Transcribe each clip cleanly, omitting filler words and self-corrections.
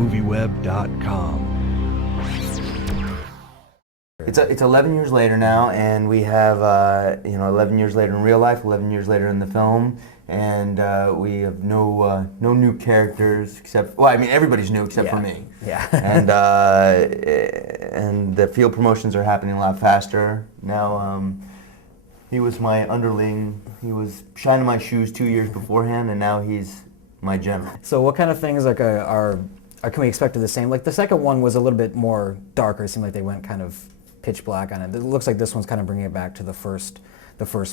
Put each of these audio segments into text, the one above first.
MovieWeb.com. It's 11 years later now, and we have 11 years later in real life, 11 years later in the film, and we have no new characters except, well, I mean, everybody's new except for me. Yeah. And the field promotions are happening a lot faster now. He was my underling. He was shining my shoes 2 years beforehand, and now he's my general. So what kind of things like can we expect the same? Like the second one was a little bit more darker. It seemed like they went kind of pitch black on it. It looks like this one's kind of bringing it back to the first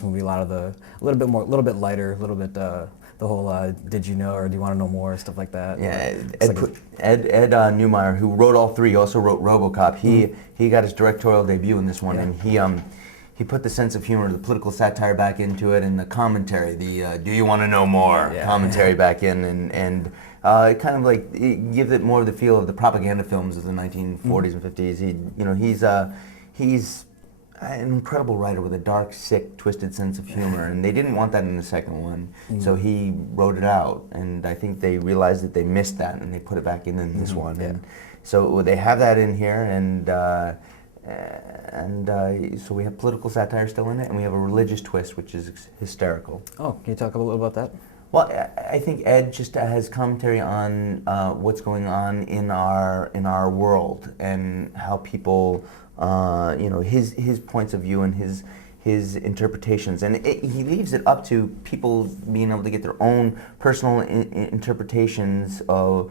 movie. A little bit lighter, a little bit the whole did you know or do you want to know more, stuff like that. Yeah, Ed Neumeyer, who wrote all three, also wrote RoboCop. He got his directorial debut in this one, and he put the sense of humor, the political satire back into it, and the commentary, the do you want to know more commentary back in, and it kind of like it gives it more of the feel of the propaganda films of the 1940s and 50s. He's an incredible writer with a dark, sick, twisted sense of humor, and they didn't want that in the second one, so he wrote it out, and I think they realized that they missed that, and they put it back in this one. And so they have that in here, and so we have political satire still in it, and we have a religious twist, which is hysterical. Oh, can you talk a little about that? Well, I think Ed just has commentary on what's going on in our world and how people, his points of view and his interpretations, and he leaves it up to people being able to get their own personal interpretations of.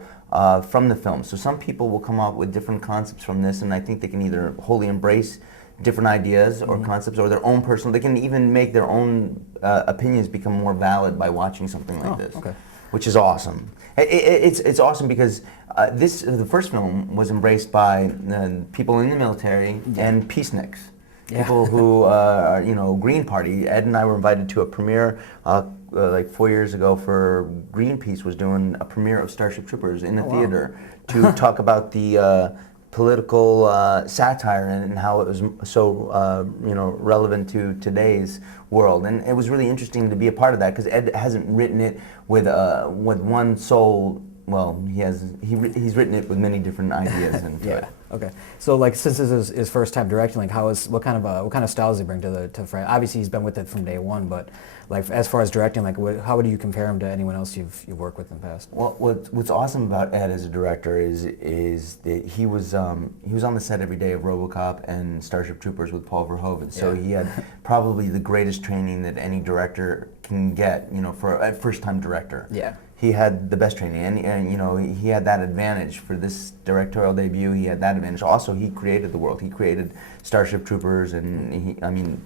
From the film. So some people will come up with different concepts from this, and I think they can either wholly embrace different ideas or concepts or their own personal, they can even make their own opinions become more valid by watching something like this, which is awesome. It's awesome because the first film was embraced by people in the military and peaceniks. People who are, Green Party. Ed and I were invited to a premiere like 4 years ago for Greenpeace was doing a premiere of Starship Troopers in the theater to talk about the political satire and how it was so relevant to today's world. And it was really interesting to be a part of that because Ed hasn't written it with one sole. Well, he's written it with many different ideas into it. Okay. So like since this is his first time directing, like what kind of styles does he bring to the franchise? Obviously he's been with it from day one, but like as far as directing, like how would you compare him to anyone else you've worked with in the past? Well, what's awesome about Ed as a director is that he was on the set every day of RoboCop and Starship Troopers with Paul Verhoeven. So he had probably the greatest training that any director can get, for a first-time director. Yeah. He had the best training, and he had that advantage for this directorial debut. He had that advantage. Also, he created the world. He created Starship Troopers, and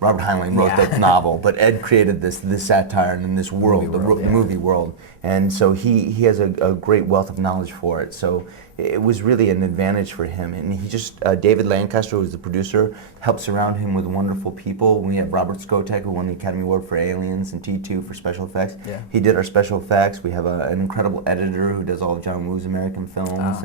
Robert Heinlein wrote that novel, but Ed created this satire and this world, movie world, and so he has a great wealth of knowledge for it. So it was really an advantage for him, and he just David Lancaster, who's the producer, helps surround him with wonderful people. We have Robert Skotek, who won the Academy Award for Aliens, and T2 for special effects. Yeah. He did our special effects. We have an incredible editor who does all of John Woo's American films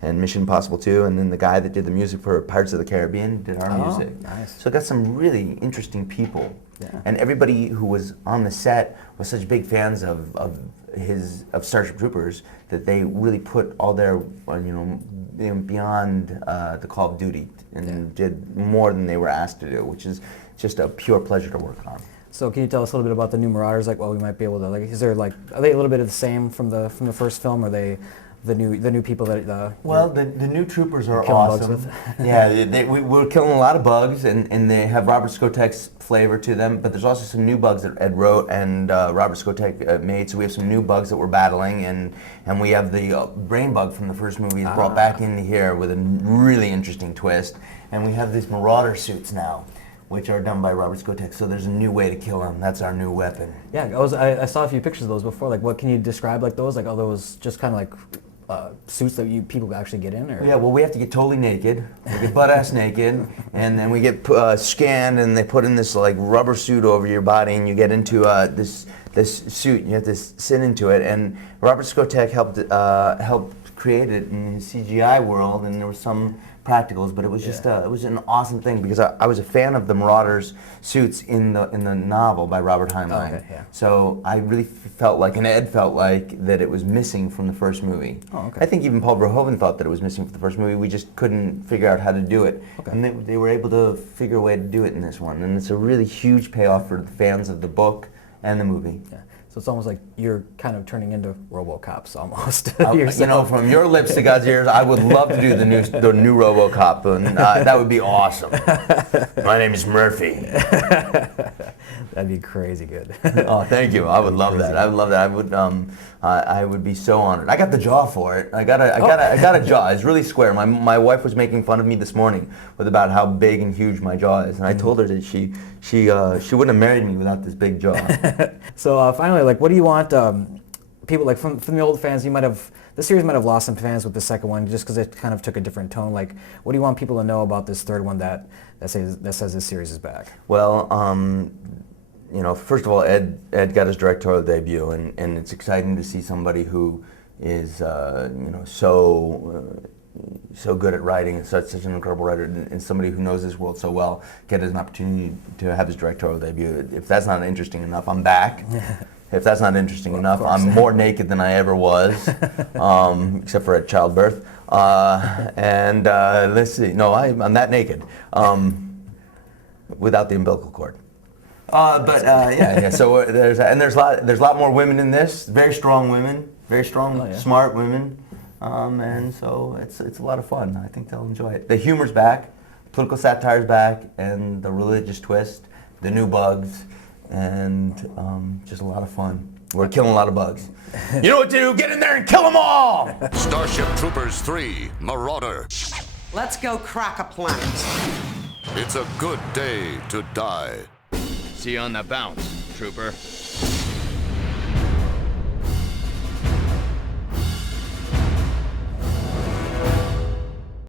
and Mission Impossible 2, and then the guy that did the music for Pirates of the Caribbean did our music. Nice. So it got some really interesting people. Yeah. And everybody who was on the set was such big fans of Starship Troopers that they really put all their beyond the call of duty and did more than they were asked to do, which is just a pure pleasure to work on. So can you tell us a little bit about the new Marauders? Like, we might be able to is there are they a little bit of the same from the first film? Or are they the new people that the new troopers are awesome. We're killing a lot of bugs, and they have Robert Skotek's flavor to them, but there's also some new bugs that Ed wrote and Robert Skotek made, so we have some new bugs that we're battling, and we have the brain bug from the first movie brought back into here with a really interesting twist, and we have these Marauder suits now, which are done by Robert Skotek, so there's a new way to kill them. That's our new weapon. Yeah, I saw a few pictures of those before. Like, what can you describe like those? Like, are those just kind of like suits that people actually get in? Or? Yeah, well, we have to get totally naked. We get butt-ass naked, and then we get scanned, and they put in this like rubber suit over your body, and you get into this this suit. You have to sit into it, and Robert Skotek helped create it in his CGI world, and there was some practicals, but it was just it was an awesome thing because I was a fan of the Marauders suits in the novel by Robert Heinlein. Oh, okay, yeah. So I really felt like, and Ed felt like, that it was missing from the first movie. Oh, okay. I think even Paul Verhoeven thought that it was missing from the first movie. We just couldn't figure out how to do it. Okay. And they were able to figure a way to do it in this one. And it's a really huge payoff for the fans of the book and the movie. Yeah. So it's almost like you're kind of turning into RoboCops almost. You know, from your lips to God's ears, I would love to do the new RoboCop, and that would be awesome. My name is Murphy. That'd be crazy good. Oh, thank you. I would love that. I would love that. I would be so honored. I got the jaw for it. I got a jaw. It's really square. My wife was making fun of me this morning with about how big and huge my jaw is, and I told her that she wouldn't have married me without this big jaw. So finally, like, what do you want people, like, from the old fans? The series might have lost some fans with the second one just because it kind of took a different tone. Like, what do you want people to know about this third one that says this series is back? Well, you know, first of all, Ed got his directorial debut, and it's exciting to see somebody who is you know, so good at writing, and such an incredible writer, and somebody who knows this world so well get an opportunity to have his directorial debut. If that's not interesting enough, I'm back. If that's not interesting enough, I'm more naked than I ever was, except for at childbirth. And let's see, no, I'm that naked, without the umbilical cord. Yeah. So there's a lot more women in this. Very strong women, very strong, smart women, and so it's a lot of fun. I think they'll enjoy it. The humor's back, political satire's back, and the religious twist, the new bugs, and just a lot of fun. We're killing a lot of bugs. You know what to do? Get in there and kill them all! Starship Troopers 3, Marauder. Let's go crack a planet. It's a good day to die. See you on the bounce, trooper.